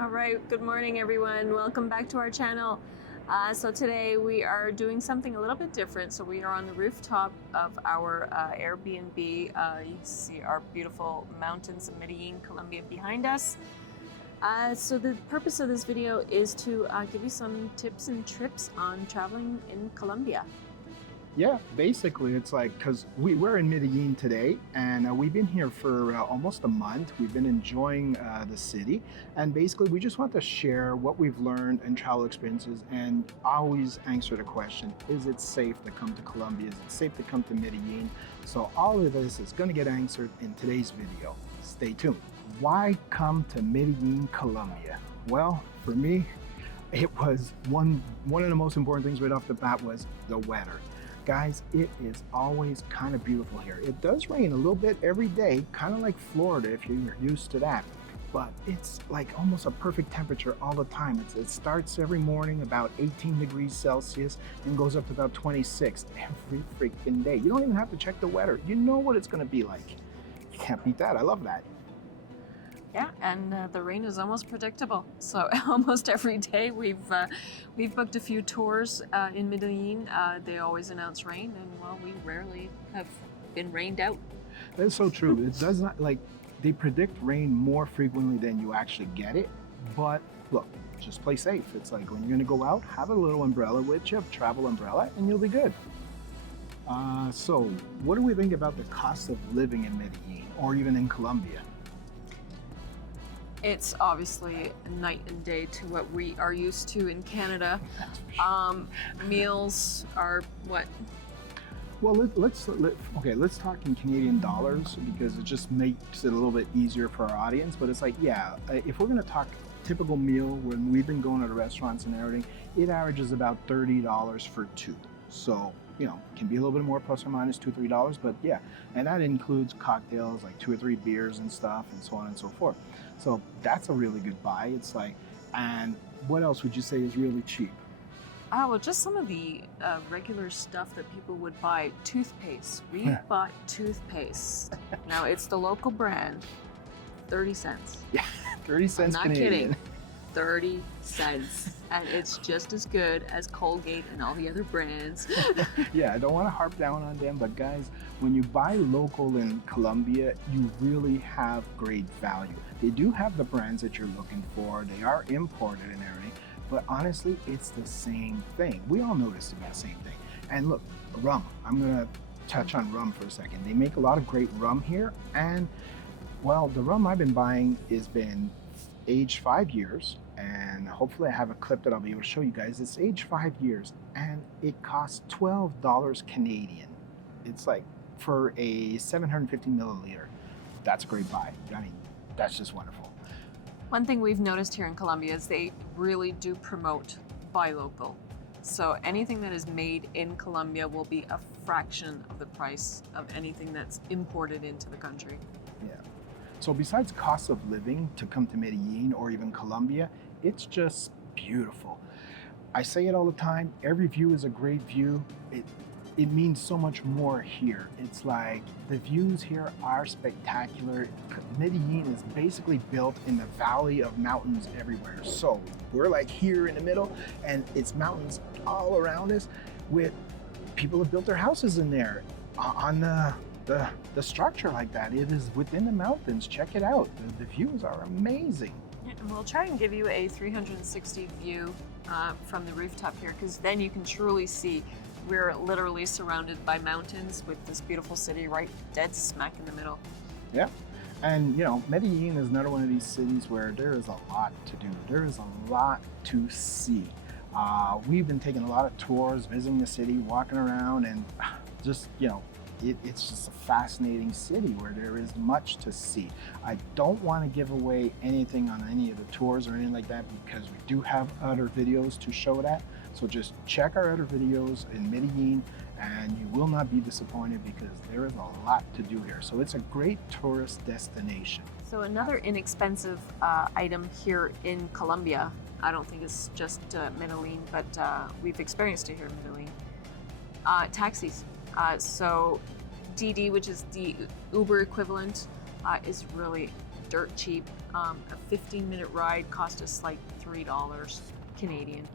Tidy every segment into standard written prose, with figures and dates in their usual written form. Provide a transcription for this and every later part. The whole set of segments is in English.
All right, good morning everyone. Welcome back to our channel. So today we are doing something a little bit different. So we are on the rooftop of our Airbnb. You can see our beautiful mountains of Medellin, Colombia behind us. So the purpose of this video is to give you some tips and trips on traveling in Colombia. Yeah, basically it's like, because we're in Medellin today, and we've been here for almost a month. We've been enjoying the city, and basically we just want to share what we've learned and travel experiences, and always answer the question, is it safe to come to Colombia? Is it safe to come to Medellin? So all of this is going to get answered in today's video. Stay tuned. Why come to Medellin, Colombia? Well, for me, it was one of the most important things right off the bat was the weather. Guys, it is always kind of beautiful here. It does rain a little bit every day, kind of like Florida if you're used to that. But it's like almost a perfect temperature all the time. It starts every morning about 18 degrees Celsius and goes up to about 26 every freaking day. You don't even have to check the weather. You know what it's going to be like. You can't beat that. I love that. Yeah, and the rain is almost predictable. So almost every day we've booked a few tours in Medellin. They always announce rain, and well, we rarely have been rained out. That's so true. It does not, like, they predict rain more frequently than you actually get it. But look, just play safe. It's like when you're gonna go out, have a little umbrella with you, a travel umbrella, and you'll be good. So what do we think about the cost of living in Medellin or even in Colombia? It's obviously night and day to what we are used to in Canada. That's for sure. Meals are what? Well, let's talk in Canadian dollars because it just makes it a little bit easier for our audience. But it's like, yeah, if we're gonna talk typical meal when we've been going to the restaurants and everything, it averages about $30 for two. So, you know, it can be a little bit more, plus or minus $2, $3, but yeah. And that includes cocktails, like 2 or 3 beers and stuff, and so on and so forth. So that's a really good buy. It's like, and what else would you say is really cheap? Well, just some of the regular stuff that people would buy. Toothpaste. We bought toothpaste. Now, it's the local brand, 30 cents. Yeah, 30 cents I'm not Canadian. kidding. 30 cents. And it's just as good as Colgate and all the other brands. Yeah, I don't want to harp down on them, but guys, when you buy local in Colombia, you really have great value. They do have the brands that you're looking for. They are imported and everything, but honestly, it's the same thing. We all know this is the same thing. And look, rum. I'm going to touch on rum for a second. They make a lot of great rum here, and well, the rum I've been buying has been aged 5 years, and hopefully I have a clip that I'll be able to show you guys. It's aged 5 years, and it costs $12 Canadian. It's like for a 750 milliliter. That's a great buy. I mean, that's just wonderful. One thing we've noticed here in Colombia is they really do promote buy local. So anything that is made in Colombia will be a fraction of the price of anything that's imported into the country. Yeah. So besides cost of living, to come to Medellin or even Colombia, it's just beautiful. I say it all the time, every view is a great view. It means so much more here. It's like the views here are spectacular. Medellin is basically built in the valley of mountains everywhere. So we're like here in the middle, and it's mountains all around us with people have built their houses in there on the structure like that. It is within the mountains. Check it out. The views are amazing. And we'll try and give you a 360 view from the rooftop here, because then you can truly see we're literally surrounded by mountains with this beautiful city right dead smack in the middle. Yeah. And you know, Medellin is another one of these cities where there is a lot to do. There is a lot to see. We've been taking a lot of tours, visiting the city, walking around, and just, you know, it's just a fascinating city where there is much to see. I don't want to give away anything on any of the tours or anything like that, because we do have other videos to show that. So just check our other videos in Medellin, and you will not be disappointed because there is a lot to do here. So it's a great tourist destination. So another inexpensive item here in Colombia, I don't think it's just Medellin, but we've experienced it here in Medellin, taxis. So DD, which is the Uber equivalent, is really dirt cheap. A 15-minute ride cost us like $3 Canadian.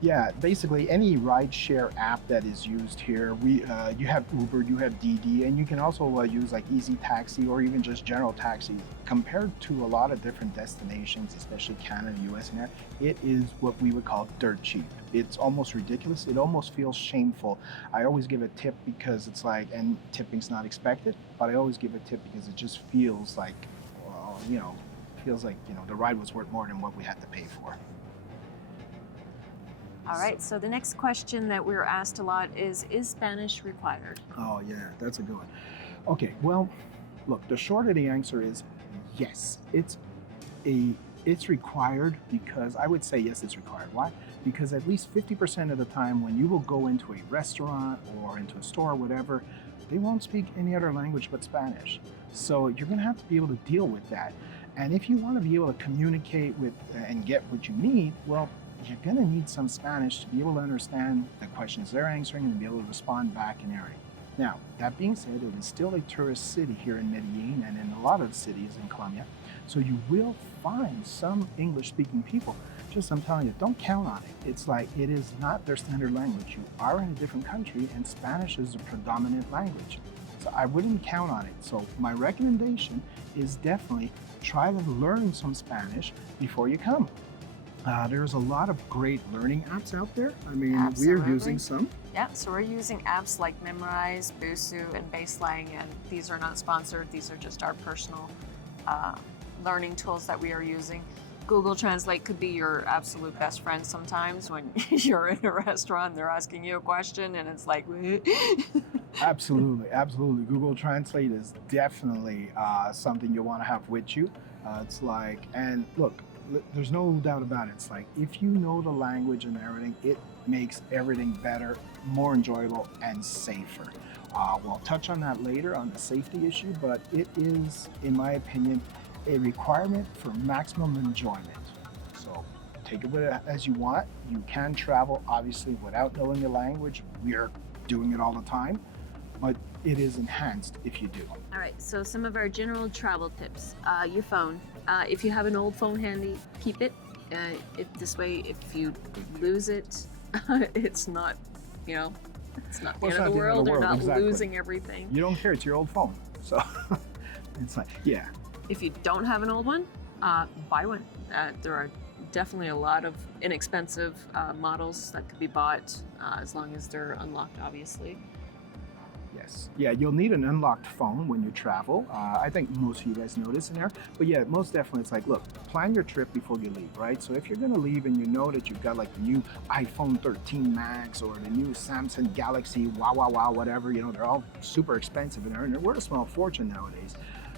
Yeah, basically any rideshare app that is used here, you have Uber, you have DD, and you can also use like Easy Taxi or even just general taxis. Compared to a lot of different destinations, especially Canada, US, and there, it is what we would call dirt cheap. It's almost ridiculous. It almost feels shameful. I always give a tip because it's like, and tipping's not expected, but I always give a tip because it just feels like, the ride was worth more than what we had to pay for. All right, so the next question that we're asked a lot is Spanish required? Oh yeah, that's a good one. Okay, well, look, the short of the answer is yes. It's required because I would say yes, it's required. Why? Because at least 50% of the time when you will go into a restaurant or into a store or whatever, they won't speak any other language but Spanish. So you're gonna have to be able to deal with that. And if you want to be able to communicate with and get what you need, well, you're going to need some Spanish to be able to understand the questions they're answering and be able to respond back in area. Now, that being said, it is still a tourist city here in Medellin and in a lot of cities in Colombia. So you will find some English-speaking people. Just I'm telling you, don't count on it. It's like it is not their standard language. You are in a different country and Spanish is the predominant language. So I wouldn't count on it. So my recommendation is definitely try to learn some Spanish before you come. There's a lot of great learning apps out there. I mean, Absolutely. we're using some. Yeah, so we're using apps like Memrise, Busu, and Baselang, and these are not sponsored. These are just our personal learning tools that we are using. Google Translate could be your absolute best friend sometimes when you're in a restaurant, they're asking you a question, and it's like, Absolutely, absolutely. Google Translate is definitely something you want to have with you. It's like, and look, there's no doubt about it. It's like if you know the language and everything, it makes everything better, more enjoyable, and safer. We'll touch on that later on the safety issue, but it is, in my opinion, a requirement for maximum enjoyment. So take it with it as you want. You can travel, obviously, without knowing the language. We are doing it all the time, but it is enhanced if you do. All right, so some of our general travel tips. Your phone. If you have an old phone handy, keep it. This way, if you lose it, it's not, it's not the end of the world. They're not exactly. losing everything. You don't care, it's your old phone. So it's like, yeah. If you don't have an old one, buy one. There are definitely a lot of inexpensive models that could be bought as long as they're unlocked, obviously. Yes. Yeah, you'll need an unlocked phone when you travel. I think most of you guys know this in there. But yeah, most definitely it's like, look, plan your trip before you leave, right? So if you're going to leave and you know that you've got like the new iPhone 13 Max or the new Samsung Galaxy, whatever, they're all super expensive and they're worth a small fortune nowadays.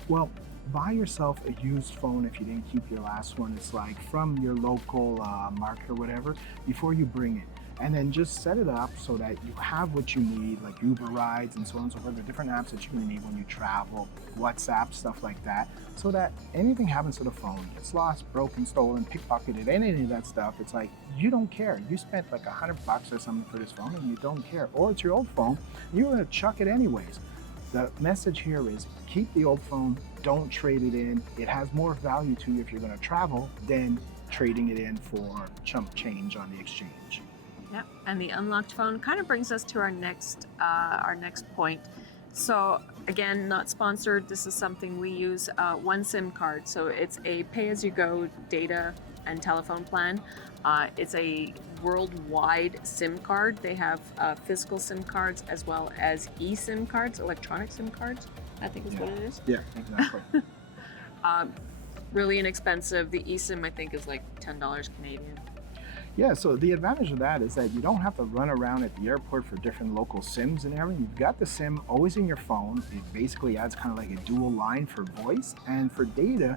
Well, buy yourself a used phone if you didn't keep your last one. It's like from your local market or whatever before you bring it. And then just set it up so that you have what you need, like Uber rides and so on and so forth. There are different apps that you're gonna need when you travel, WhatsApp, stuff like that, so that anything happens to the phone, gets lost, broken, stolen, pickpocketed, any of that stuff, it's like, you don't care. You spent like $100 or something for this phone and you don't care. Or it's your old phone, you're gonna chuck it anyways. The message here is keep the old phone, don't trade it in. It has more value to you if you're gonna travel than trading it in for chump change on the exchange. Yep, and the unlocked phone kind of brings us to our next point. So again, not sponsored. This is something we use. One SIM card. So it's a pay-as-you-go data and telephone plan. It's a worldwide SIM card. They have physical SIM cards as well as eSIM cards, electronic SIM cards, I think is what it is. Yeah, exactly. Really inexpensive. The eSIM I think is like $10 Canadian. Yeah, so the advantage of that is that you don't have to run around at the airport for different local SIMs and everything. You've got the SIM always in your phone. It basically adds kind of like a dual line for voice, and for data,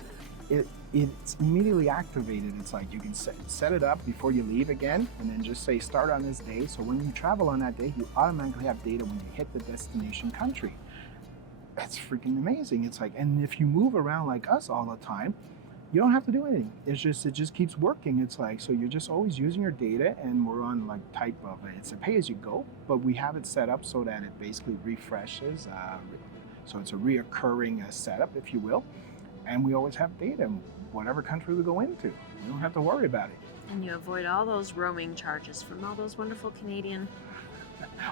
it's immediately activated. It's like you can set it up before you leave again, and then just say start on this day. So when you travel on that day, you automatically have data when you hit the destination country. That's freaking amazing. It's like, and if you move around like us all the time, you don't have to do anything. It just keeps working. It's like, so you're just always using your data, and we're on like type of it's a pay-as-you-go, but we have it set up so that it basically refreshes. So it's a reoccurring setup, if you will. and we always have data in whatever country we go into. We don't have to worry about it. And you avoid all those roaming charges from all those wonderful Canadian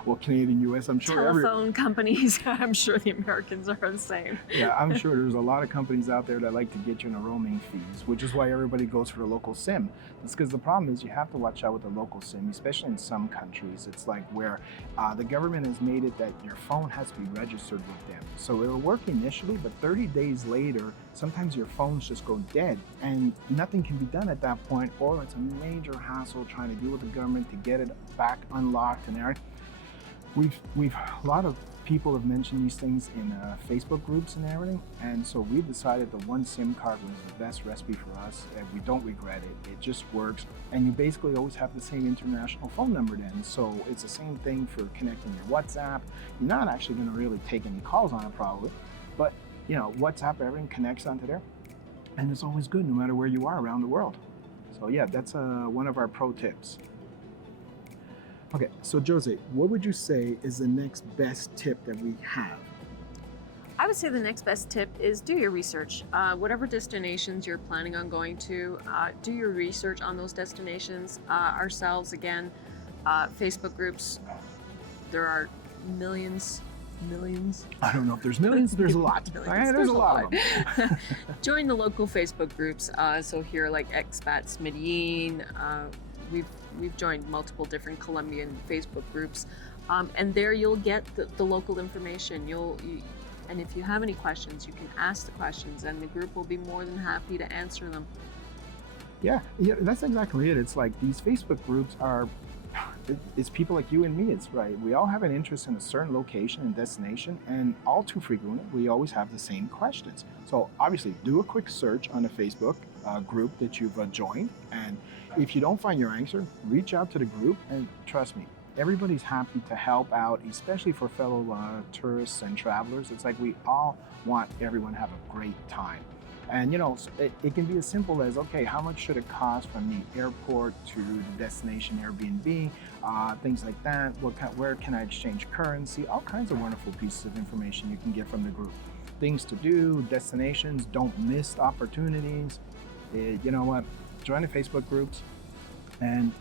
Well, Canadian, US, I'm sure telephone companies. I'm sure the Americans are the same. Yeah, I'm sure there's a lot of companies out there that like to get you in a roaming fees, which is why everybody goes for the local SIM. It's because the problem is you have to watch out with the local SIM, especially in some countries. It's like where the government has made it that your phone has to be registered with them. So it'll work initially, but 30 days later, sometimes your phones just go dead and nothing can be done at that point, or it's a major hassle trying to deal with the government to get it back unlocked and everything. A lot of people have mentioned these things in Facebook groups and everything, and so we decided the one SIM card was the best recipe for us, and we don't regret it. It just works, and you basically always have the same international phone number then, so it's the same thing for connecting your WhatsApp. You're not actually going to really take any calls on it probably, but you know, WhatsApp, everything connects onto there, and it's always good no matter where you are around the world. So yeah, that's one of our pro tips. Okay, so Jose, what would you say is the next best tip that we have? I would say the next best tip is do your research. Whatever destinations you're planning on going to, do your research on those destinations. Ourselves, again, Facebook groups, there are millions. I don't know if there's millions, there's a lot. There's a lot of them. Join the local Facebook groups. So here, like Expats Medellin, we've joined multiple different Colombian Facebook groups, and there you'll get the local information. And if you have any questions, you can ask the questions, and the group will be more than happy to answer them. Yeah, that's exactly it. It's like these Facebook groups it's people like you and me. It's right. We all have an interest in a certain location and destination, and all too frequently, we always have the same questions. So obviously, do a quick search on a Facebook group that you've joined, and if you don't find your answer, reach out to the group, and trust me, everybody's happy to help out, especially for fellow tourists and travelers. It's like we all want everyone to have a great time. And you know, it can be as simple as, okay, how much should it cost from the airport to the destination Airbnb, things like that. Where can I exchange currency? All kinds of wonderful pieces of information you can get from the group. Things to do, destinations, don't miss opportunities. You know what? Join the Facebook groups, and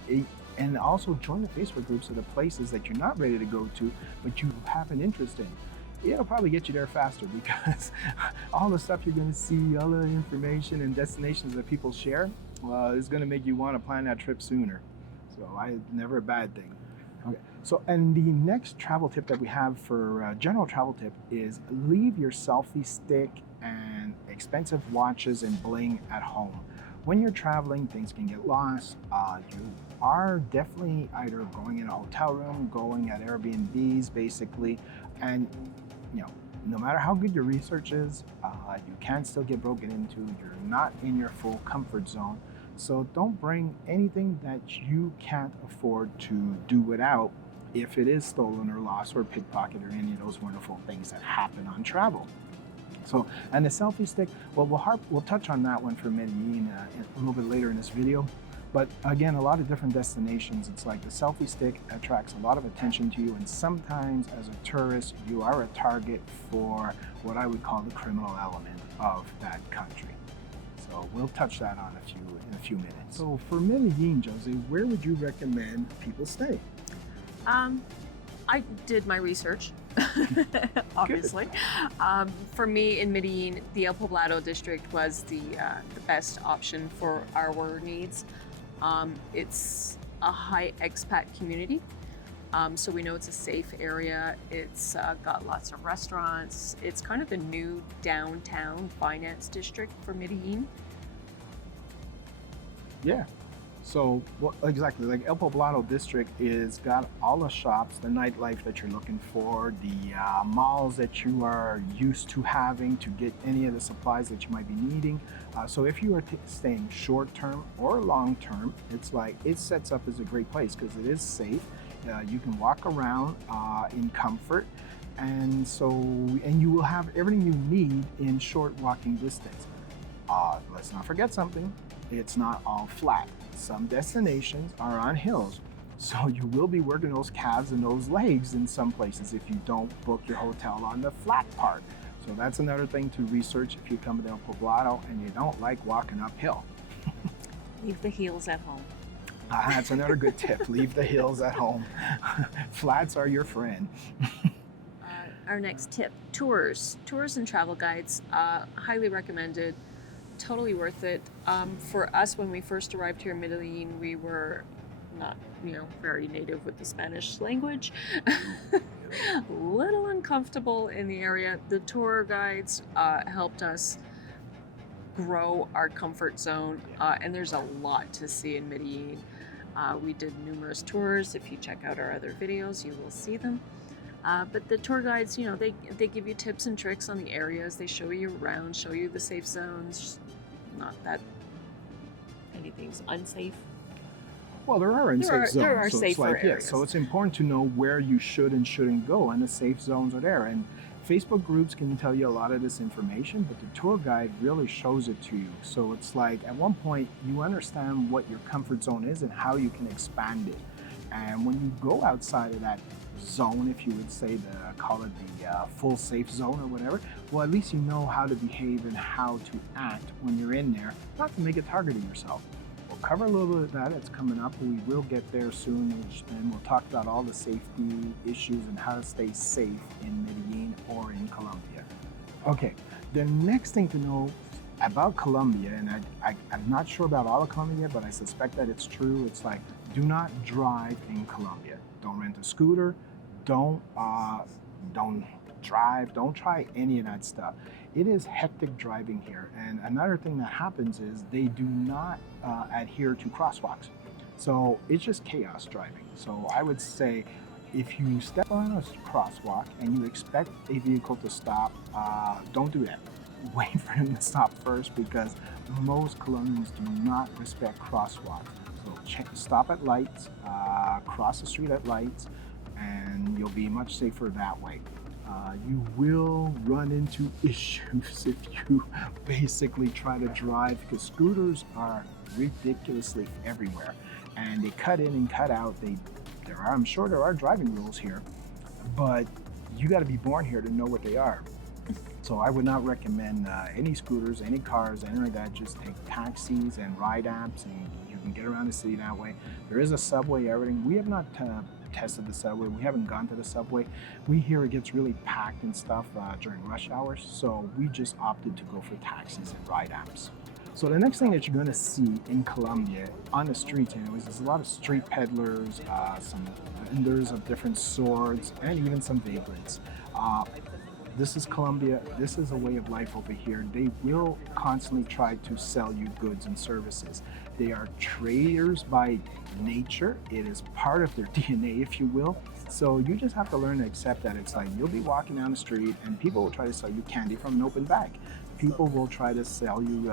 also join the Facebook groups of the places that you're not ready to go to, but you have an interest in. It'll probably get you there faster because all the stuff you're going to see, all the information and destinations that people share, is going to make you want to plan that trip sooner. So never a bad thing. Okay. So, and the next travel tip that we have for general travel tip is leave your selfie stick and expensive watches and bling at home. When you're traveling, things can get lost. You are definitely either going in a hotel room, going at Airbnbs, basically, and you know, no matter how good your research is, you can still get broken into. You're not in your full comfort zone. So don't bring anything that you can't afford to do without if it is stolen or lost or pickpocketed or any of those wonderful things that happen on travel. So, and the selfie stick, well, we'll touch on that one for Medellin a little bit later in this video. But again, a lot of different destinations, it's like the selfie stick attracts a lot of attention to you, and sometimes as a tourist, you are a target for what I would call the criminal element of that country. So we'll touch that on in a few minutes. So for Medellin, Jose, where would you recommend people stay? I did my research, obviously. For me in Medellin, the El Poblado district was the best option for our needs. It's a high expat community, so we know it's a safe area. It's got lots of restaurants. It's kind of the new downtown finance district for Medellin. Yeah. So exactly, like El Poblado district is got all the shops, the nightlife that you're looking for, the malls that you are used to having to get any of the supplies that you might be needing. So if you are staying short term or long term, it's like it sets up as a great place because it is safe. You can walk around in comfort, and you will have everything you need in short walking distance. Let's not forget something. It's not all flat. Some destinations are on hills, so you will be working those calves and those legs in some places if you don't book your hotel on the flat part. So that's another thing to research if you come to El Poblado and you don't like walking uphill. Leave the heels at home. That's another good tip. Leave the hills at home. Flats are your friend. Our next tip, tours and travel guides, highly recommended, totally worth it. For us, when we first arrived here in Medellin, we were not, very native with the Spanish language. A little uncomfortable in the area. The tour guides helped us grow our comfort zone, and there's a lot to see in Medellin. We did numerous tours. If you check out our other videos, you will see them. But the tour guides, they give you tips and tricks on the areas. They show you around, show you the safe zones. Not that anything's unsafe. Well, there are unsafe zones. There are so safer it's like, areas. yes, so it's important to know where you should and shouldn't go, and the safe zones are there. And Facebook groups can tell you a lot of this information, but the tour guide really shows it to you. So it's like at one point you understand what your comfort zone is and how you can expand it. And when you go outside of that zone, if you would say, call it the full safe zone or whatever, well, at least you know how to behave and how to act when you're in there, not to make a target of yourself. We'll cover a little bit of that. It's coming up. We will get there soon, and we'll talk about all the safety issues and how to stay safe in Medellin or in Colombia. Okay, the next thing to know about Colombia, and I'm not sure about all of Colombia, but I suspect that it's true. It's like, do not drive in Colombia. Don't rent a scooter. Don't drive. Don't try any of that stuff. It is hectic driving here. And another thing that happens is they do not adhere to crosswalks. So it's just chaos driving. So I would say if you step on a crosswalk and you expect a vehicle to stop, don't do that. Wait for them to stop first, because most Colombians do not respect crosswalks. So stop at lights, cross the street at lights, and you'll be much safer that way. You will run into issues if you basically try to drive, because scooters are ridiculously everywhere, and they cut in and cut out. I'm sure there are driving rules here, but you got to be born here to know what they are. So I would not recommend any scooters, any cars, anything like that. Just take taxis and ride apps, and you can get around the city that way. There is a subway, everything. We have not tested the subway. We haven't gone to the subway. We hear it gets really packed and stuff during rush hours, so we just opted to go for taxis and ride apps. So the next thing that you're going to see in Colombia on the streets, anyways, is a lot of street peddlers, some vendors of different sorts, and even some vagrants. This is Colombia. This is a way of life over here. They will constantly try to sell you goods and services. They are traders by nature. It is part of their DNA, if you will. So you just have to learn to accept that. It's like you'll be walking down the street and people will try to sell you candy from an open bag. People will try to sell you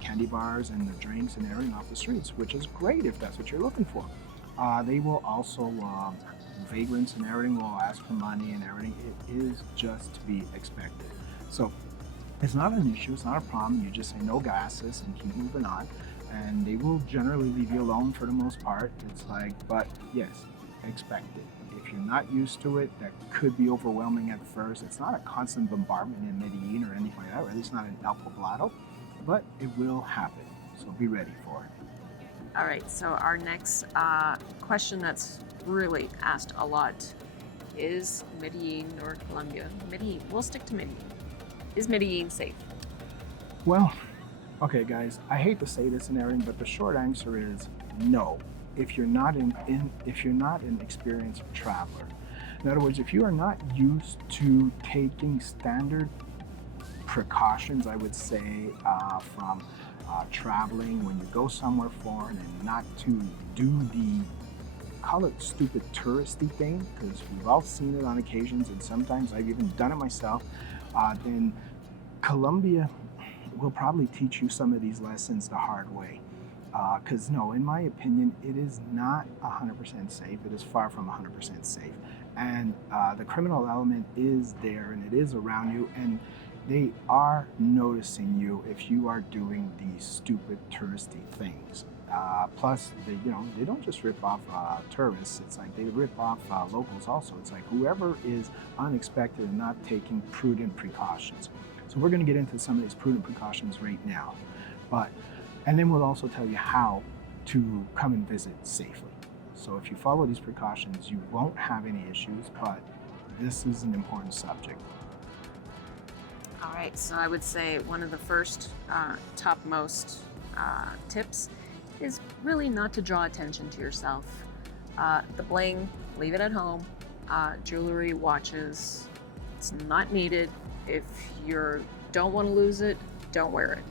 candy bars and the drinks and everything off the streets, which is great if that's what you're looking for. They will also, vagrants and everything will ask for money and everything. It is just to be expected. So it's not an issue, it's not a problem. You just say no gases and keep moving on. And they will generally leave you alone for the most part. It's like, but yes, expect it. If you're not used to it, that could be overwhelming at first. It's not a constant bombardment in Medellin or anything like that, or at least not in El Poblado, but it will happen. So be ready for it. All right, so our next question that's really asked a lot is Medellin or Colombia? Medellin, we'll stick to Medellin. Is Medellin safe? Well, okay guys, I hate to say this and everything, but the short answer is no. If you're not an experienced traveler. In other words, if you are not used to taking standard precautions, I would say, from traveling when you go somewhere foreign, and not to do the, call it stupid touristy thing, because we've all seen it on occasions, and sometimes I've even done it myself, then Colombia will probably teach you some of these lessons the hard way. Because no, in my opinion, it is not 100% safe. It is far from 100% safe. And the criminal element is there, and it is around you, and they are noticing you if you are doing these stupid touristy things. Plus, they don't just rip off tourists. It's like they rip off locals also. It's like whoever is unexpected and not taking prudent precautions. So we're going to get into some of these prudent precautions right now, and then we'll also tell you how to come and visit safely. So if you follow these precautions, you won't have any issues. But this is an important subject. All right, so I would say one of the first topmost tips is really not to draw attention to yourself. The bling, leave it at home. Jewelry, watches, it's not needed. If you don't want to lose it, don't wear it.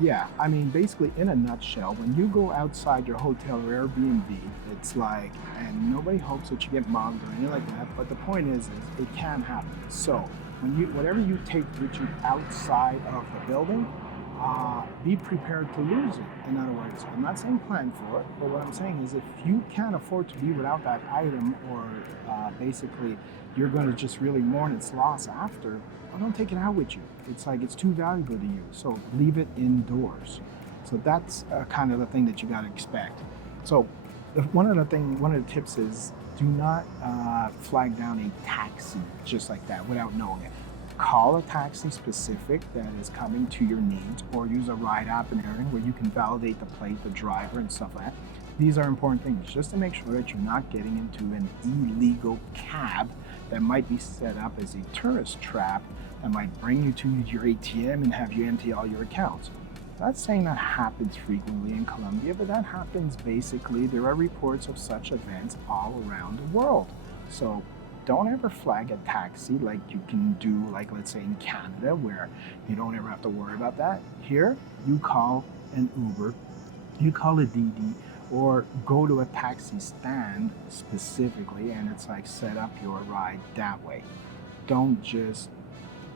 Yeah, I mean, basically, in a nutshell, when you go outside your hotel or Airbnb, it's like, and nobody hopes that you get mugged or anything like that, but the point is it can happen. So whatever you take with you outside of the building, be prepared to lose it. In other words, I'm not saying plan for it, but what I'm saying is if you can't afford to be without that item, or basically you're going to just really mourn its loss after, well, don't take it out with you. It's like it's too valuable to you, so leave it indoors. So that's kind of the thing that you got to expect. So one of the tips is do not flag down a taxi just like that without knowing it. Call a taxi specific that is coming to your needs, or use a ride app and everything where you can validate the plate, the driver, and stuff like that. These are important things just to make sure that you're not getting into an illegal cab that might be set up as a tourist trap that might bring you to your ATM and have you empty all your accounts. Not saying that happens frequently in Colombia, but that happens basically. There are reports of such events all around the world. So don't ever flag a taxi like you can do, like let's say in Canada, where you don't ever have to worry about that. Here, you call an Uber, you call a DD, or go to a taxi stand specifically, and it's like set up your ride that way. Don't just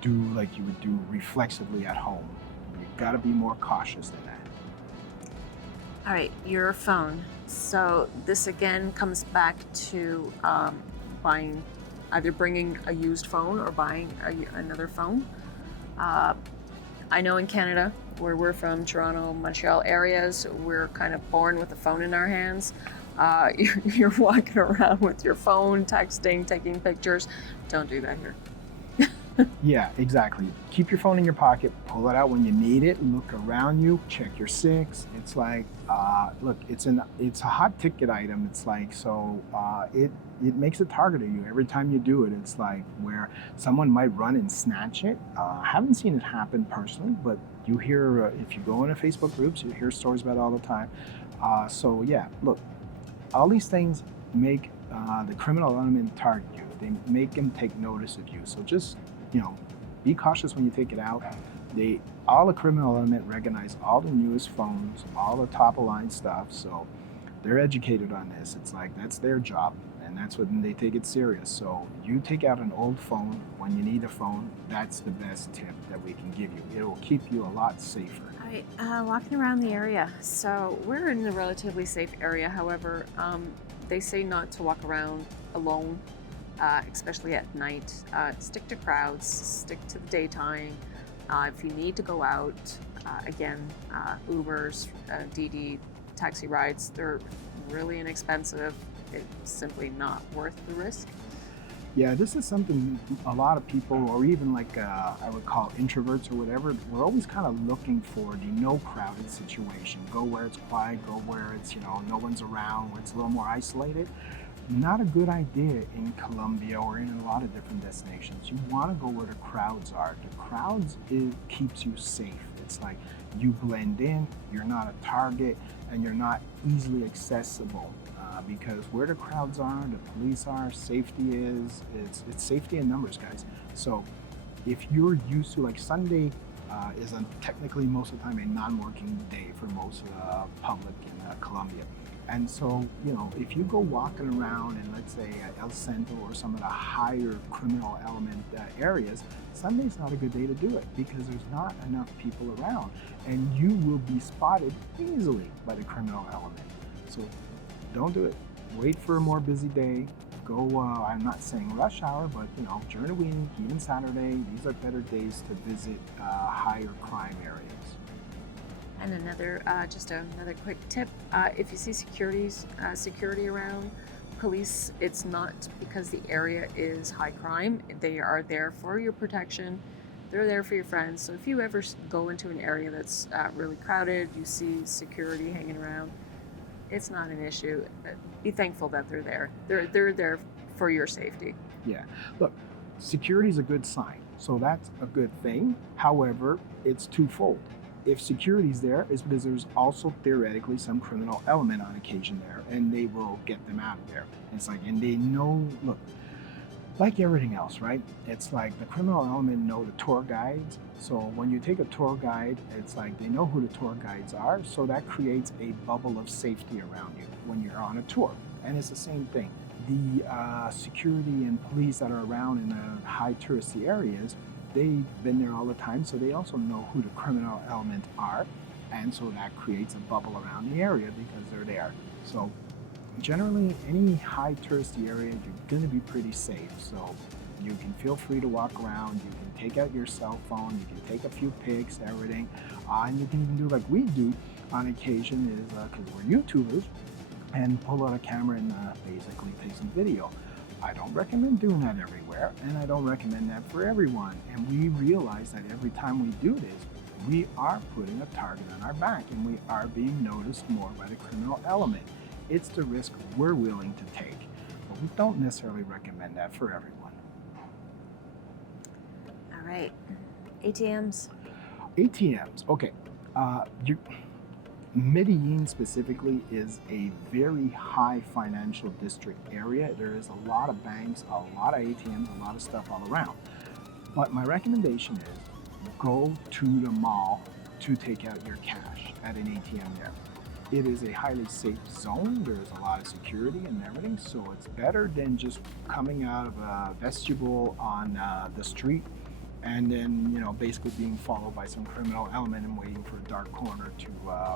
do like you would do reflexively at home. You gotta be more cautious than that. All right, your phone. So this again comes back to either bringing a used phone or buying another phone. I know in Canada, where we're from, Toronto, Montreal areas, we're kind of born with a phone in our hands. You're walking around with your phone, texting, taking pictures. Don't do that here. Yeah, exactly. Keep your phone in your pocket, pull it out when you need it, look around you, check your six. It's like, look, it's a hot ticket item. It's like, so it makes a target of you every time you do it. It's like where someone might run and snatch it. I haven't seen it happen personally, but you hear, if you go into Facebook groups, you hear stories about it all the time. So yeah, look, all these things make the criminal element target you. They make them take notice of you. So just, be cautious when you take it out. All the criminal element recognize all the newest phones, all the top of line stuff. So they're educated on this. It's like, that's their job, and that's when they take it serious. So you take out an old phone when you need a phone. That's the best tip that we can give you. It will keep you a lot safer. All right, walking around the area. So we're in a relatively safe area. However, they say not to walk around alone, especially at night. Stick to crowds, stick to the daytime. If you need to go out, again, Ubers, DD, taxi rides, they're really inexpensive. It's simply not worth the risk. Yeah, this is something a lot of people, or even like I would call introverts or whatever, we're always kind of looking for the no crowded situation. Go where it's quiet, go where it's, no one's around, where it's a little more isolated. Not a good idea in Colombia or in a lot of different destinations. You want to go where the crowds are. The crowds, it keeps you safe. It's like you blend in, you're not a target, and you're not easily accessible. Because where the crowds are, the police are, safety is, it's safety in numbers, guys. So if you're used to, like, Sunday is technically most of the time a non-working day for most of the public in Colombia. And so, if you go walking around in, let's say, El Centro or some of the higher criminal element areas, Sunday's not a good day to do it because there's not enough people around, and you will be spotted easily by the criminal element. So don't do it. Wait for a more busy day. Go, I'm not saying rush hour, but during the week, even Saturday, these are better days to visit higher crime areas. And another, just another quick tip: if you see security around, police, it's not because the area is high crime. They are there for your protection. They're there for your friends. So if you ever go into an area that's really crowded, you see security hanging around, it's not an issue. Be thankful that they're there. They're there for your safety. Yeah. Look, security is a good sign. So that's a good thing. However, it's twofold. If security's there, it's because there's also theoretically some criminal element on occasion there, and they will get them out of there. It's like, and they know, look, like everything else, right? It's like the criminal element know the tour guides. So when you take a tour guide, it's like they know who the tour guides are. So that creates a bubble of safety around you when you're on a tour. And it's the same thing. The security and police that are around in the high touristy areas, they've been there all the time, so they also know who the criminal element are, and so that creates a bubble around the area because they're there. So generally, any high touristy area, you're going to be pretty safe. So you can feel free to walk around. You can take out your cell phone. You can take a few pics, everything, and you can even do like we do on occasion, is because we're YouTubers, and pull out a camera and basically take some video. I don't recommend doing that everywhere, and I don't recommend that for everyone. And we realize that every time we do this, we are putting a target on our back, and we are being noticed more by the criminal element. It's the risk we're willing to take, but we don't necessarily recommend that for everyone. All right, ATMs. ATMs, okay. Medellin specifically is a very high financial district area. There is a lot of banks, a lot of ATMs, a lot of stuff all around. But my recommendation is go to the mall to take out your cash at an ATM there. It is a highly safe zone. There's a lot of security and everything, so it's better than just coming out of a vestibule on the street and then, you know, basically being followed by some criminal element and waiting for a dark corner to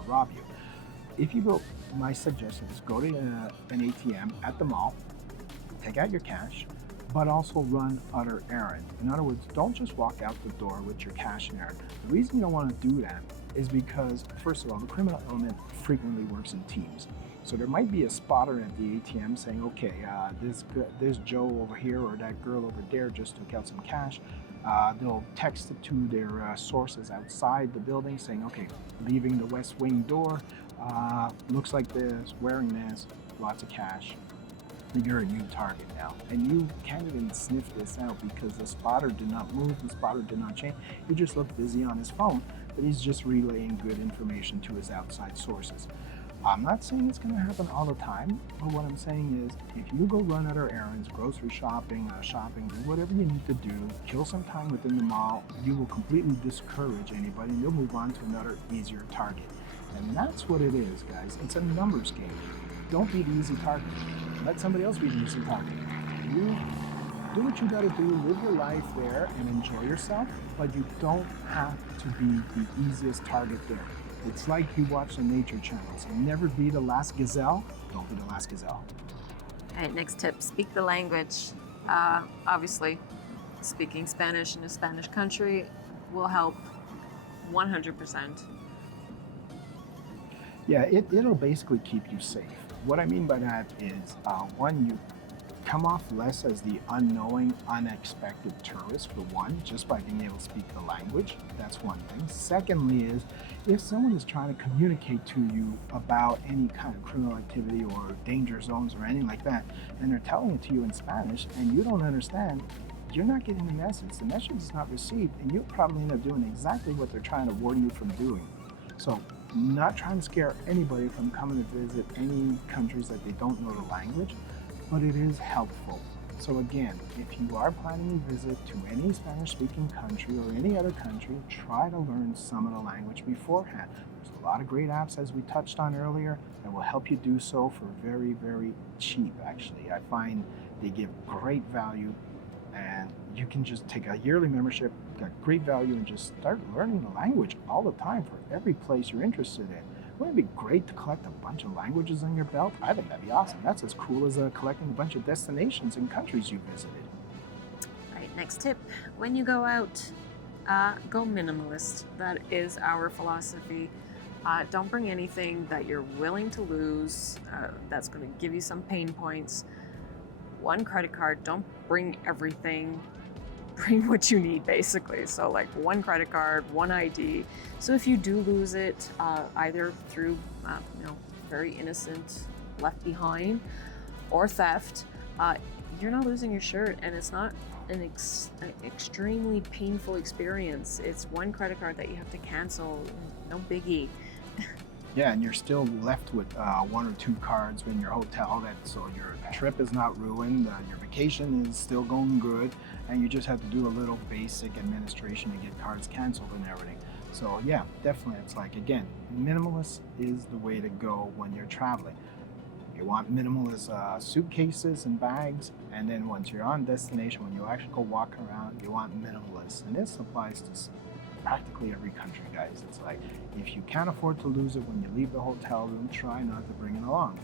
rob you. If you go, my suggestion is go to an ATM at the mall, take out your cash, but also run other errands. In other words, don't just walk out the door with your cash in there. The reason you don't want to do that is because, first of all, the criminal element frequently works in teams. So there might be a spotter at the ATM saying, okay, this Joe over here or that girl over there just took out some cash. They'll text it to their sources outside the building saying, okay, leaving the west wing door, looks like this, wearing this, lots of cash. You're a new target now. And you can't even sniff this out because the spotter did not move, the spotter did not change. He just looked busy on his phone, but he's just relaying good information to his outside sources. I'm not saying it's going to happen all the time, but what I'm saying is if you go run other errands, grocery shopping, do whatever you need to do, kill some time within the mall, you will completely discourage anybody and you'll move on to another easier target. And that's what it is, guys. It's a numbers game. Don't be the easy target. Let somebody else be the easy target. You do what you got to do, live your life there and enjoy yourself, but you don't have to be the easiest target there. It's like you watch the nature channels. Never be the last gazelle. Don't be the last gazelle. All right, next tip, speak the language. Obviously, speaking Spanish in a Spanish country will help 100%. Yeah, it'll basically keep you safe. What I mean by that is, one, you come off less as the unknowing, unexpected tourist, for one, just by being able to speak the language. That's one thing. Secondly is, if someone is trying to communicate to you about any kind of criminal activity or danger zones or anything like that, and they're telling it to you in Spanish and you don't understand, you're not getting the message. The message is not received, and you'll probably end up doing exactly what they're trying to warn you from doing. So, not trying to scare anybody from coming to visit any countries that they don't know the language, but it is helpful. So again, if you are planning a visit to any Spanish-speaking country or any other country, try to learn some of the language beforehand. There's a lot of great apps, as we touched on earlier, that will help you do so for very, very cheap, actually. I find they give great value, and you can just take a yearly membership, got great value, and just start learning the language all the time for every place you're interested in. Wouldn't it be great to collect a bunch of languages on your belt? I think that'd be awesome. That's as cool as collecting a bunch of destinations and countries you visited. All right, next tip. When you go out, go minimalist. That is our philosophy. Don't bring anything that you're willing to lose, that's going to give you some pain points. One credit card, don't bring everything. Bring what you need, basically. So like one credit card, one ID. So if you do lose it, either through very innocent left behind or theft, you're not losing your shirt, and it's not an extremely painful experience. It's one credit card that you have to cancel. No biggie. Yeah, and you're still left with one or two cards in your hotel, so your trip is not ruined, your vacation is still going good, and you just have to do a little basic administration to get cards canceled and everything. So yeah, definitely, it's like, again, minimalist is the way to go when you're traveling. You want minimalist suitcases and bags, and then once you're on destination, when you actually go walk around, you want minimalist. And this applies to practically every country, guys. It's like, if you can't afford to lose it when you leave the hotel room, try not to bring it along.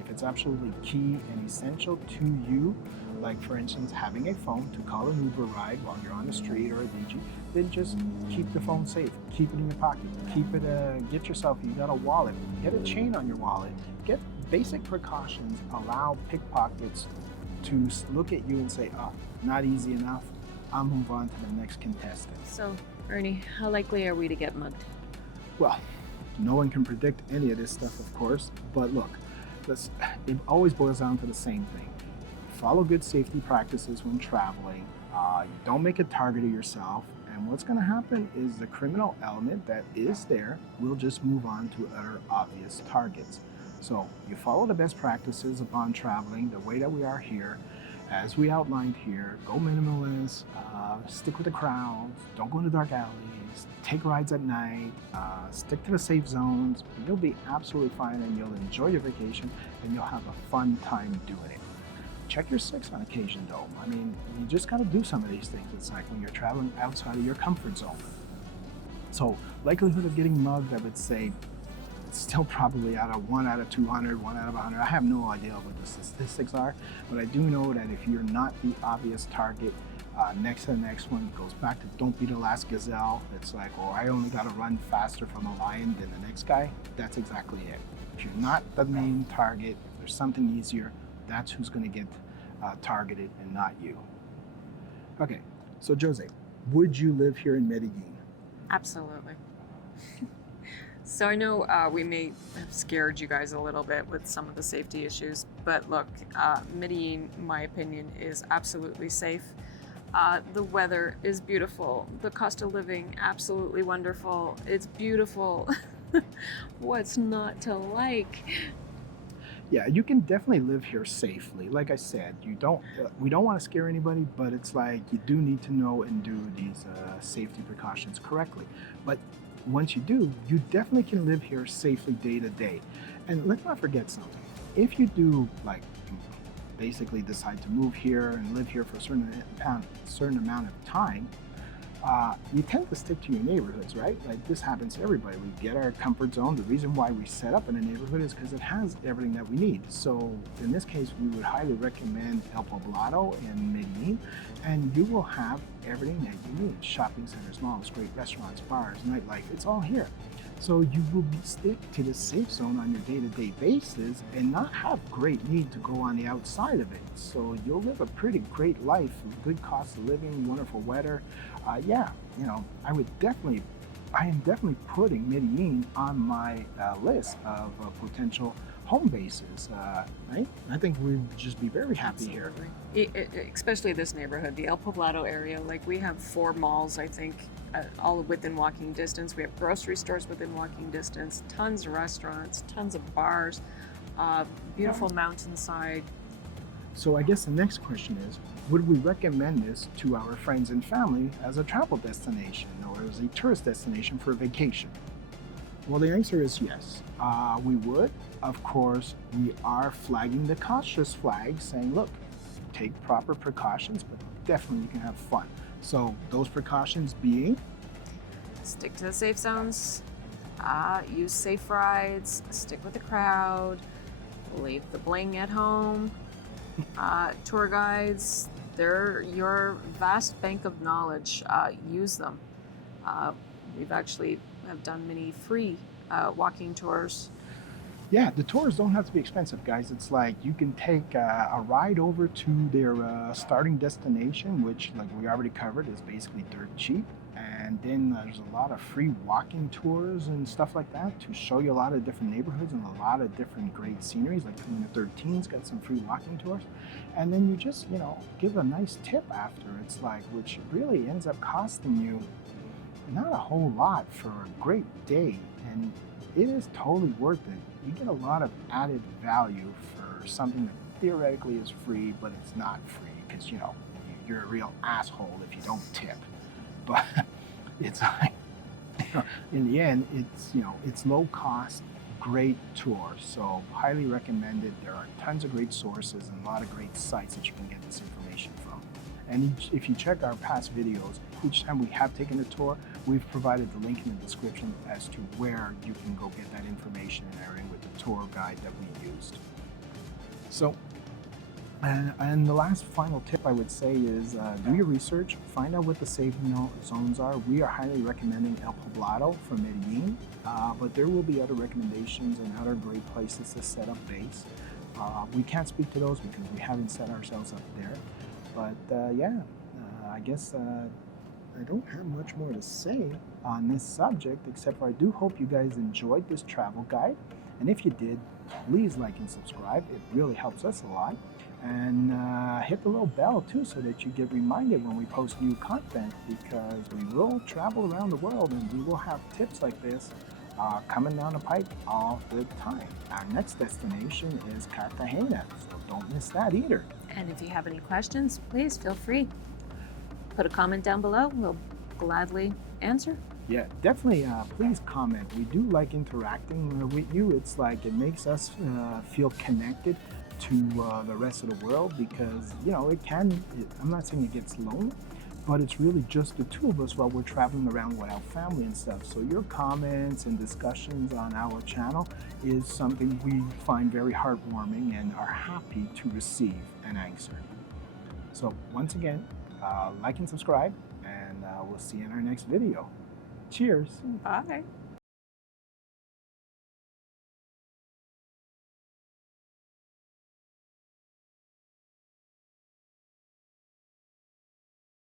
If it's absolutely key and essential to you, like for instance having a phone to call an Uber ride while you're on the street or a DG, then just keep the phone safe. Keep it in your pocket. Keep it. Get yourself. You got a wallet. Get a chain on your wallet. Get basic precautions. Allow pickpockets to look at you and say, "Oh, not easy enough. I'll move on to the next contestant." So, Ernie, how likely are we to get mugged? Well, no one can predict any of this stuff, of course, but look, it always boils down to the same thing. Follow good safety practices when traveling. You don't make a target of yourself, and what's going to happen is the criminal element that is there will just move on to other obvious targets. So you follow the best practices upon traveling the way that we are here. As we outlined here, go minimalist, stick with the crowds, don't go into dark alleys, take rides at night, stick to the safe zones. You'll be absolutely fine, and you'll enjoy your vacation, and you'll have a fun time doing it. Check your six on occasion though. I mean, you just gotta do some of these things. It's like when you're traveling outside of your comfort zone. So likelihood of getting mugged, I would say, still probably out of 1 out of 200, 1 out of 100. I have no idea what the statistics are, but I do know that if you're not the obvious target, next to the next one goes back to don't be the last gazelle. It's like, oh, I only got to run faster from a lion than the next guy. That's exactly it. If you're not the main target, if there's something easier, that's who's going to get targeted and not you. Okay, so Jose, would you live here in Medellin? Absolutely. So I know we may have scared you guys a little bit with some of the safety issues, but look, Medellin, in my opinion, is absolutely safe. The weather is beautiful. The cost of living, absolutely wonderful. It's beautiful. What's not to like? Yeah, you can definitely live here safely. Like I said, we don't want to scare anybody, but it's like you do need to know and do these safety precautions correctly. But once you do, you definitely can live here safely day to day. And let's not forget something. If you do basically decide to move here and live here for a certain amount of time, you tend to stick to your neighborhoods, right? Like this happens to everybody. We get our comfort zone. The reason why we set up in a neighborhood is because it has everything that we need. So in this case, we would highly recommend El Poblado in Medellin, and you will have everything that you need. Shopping centers, malls, great restaurants, bars, nightlife, it's all here. So you will stick to the safe zone on your day-to-day basis and not have great need to go on the outside of it. So you'll live a pretty great life, good cost of living, wonderful weather. I am definitely putting Medellin on my list of potential home bases. Right? I think we'd just be very happy here. Especially this neighborhood, the El Poblado area. Like we have 4 malls, I think, all within walking distance. We have grocery stores within walking distance, tons of restaurants, tons of bars, beautiful mountainside. So I guess the next question is, would we recommend this to our friends and family as a travel destination or as a tourist destination for a vacation? Well, the answer is yes. We would. Of course, we are flagging the cautious flag, saying, look, take proper precautions, but definitely you can have fun. So those precautions being? Stick to the safe zones, use safe rides, stick with the crowd, leave the bling at home. Tour guides, they're your vast bank of knowledge. Use them. We've actually have done many free walking tours? Yeah, the tours don't have to be expensive, guys. It's like you can take a ride over to their starting destination, which, like we already covered, is basically dirt cheap. And then there's a lot of free walking tours and stuff like that to show you a lot of different neighborhoods and a lot of different great sceneries. Like Comuna 13's got some free walking tours. And then you just, give a nice tip after. It's like, which really ends up costing you not a whole lot for a great day. And it is totally worth it. You get a lot of added value for something that theoretically is free, but it's not free because, you're a real asshole if you don't tip. But it's like, in the end, it's low cost, great tour. So highly recommended. There are tons of great sources and a lot of great sites that you can get this information from. And if you check our past videos, each time we have taken a tour, we've provided the link in the description as to where you can go get that information and everything with the tour guide that we used. So, and the last final tip I would say is do your research, find out what the safe zones are. We are highly recommending El Poblado for Medellin, but there will be other recommendations and other great places to set up base. We can't speak to those because we haven't set ourselves up there. But I guess I don't have much more to say on this subject, except for I do hope you guys enjoyed this travel guide. And if you did, please like and subscribe. It really helps us a lot. And hit the little bell too so that you get reminded when we post new content, because we will travel around the world and we will have tips like this coming down the pipe all the time. Our next destination is Cartagena, so don't miss that either. And if you have any questions, please feel free. Put a comment down below. We'll gladly answer. Yeah, definitely. Please comment. We do like interacting with you. It's like it makes us feel connected to the rest of the world, because I'm not saying it gets lonely, but it's really just the two of us while we're traveling around with our family and stuff. So your comments and discussions on our channel is something we find very heartwarming and are happy to receive and answer. So once again, like and subscribe, and we'll see you in our next video. Cheers. Bye.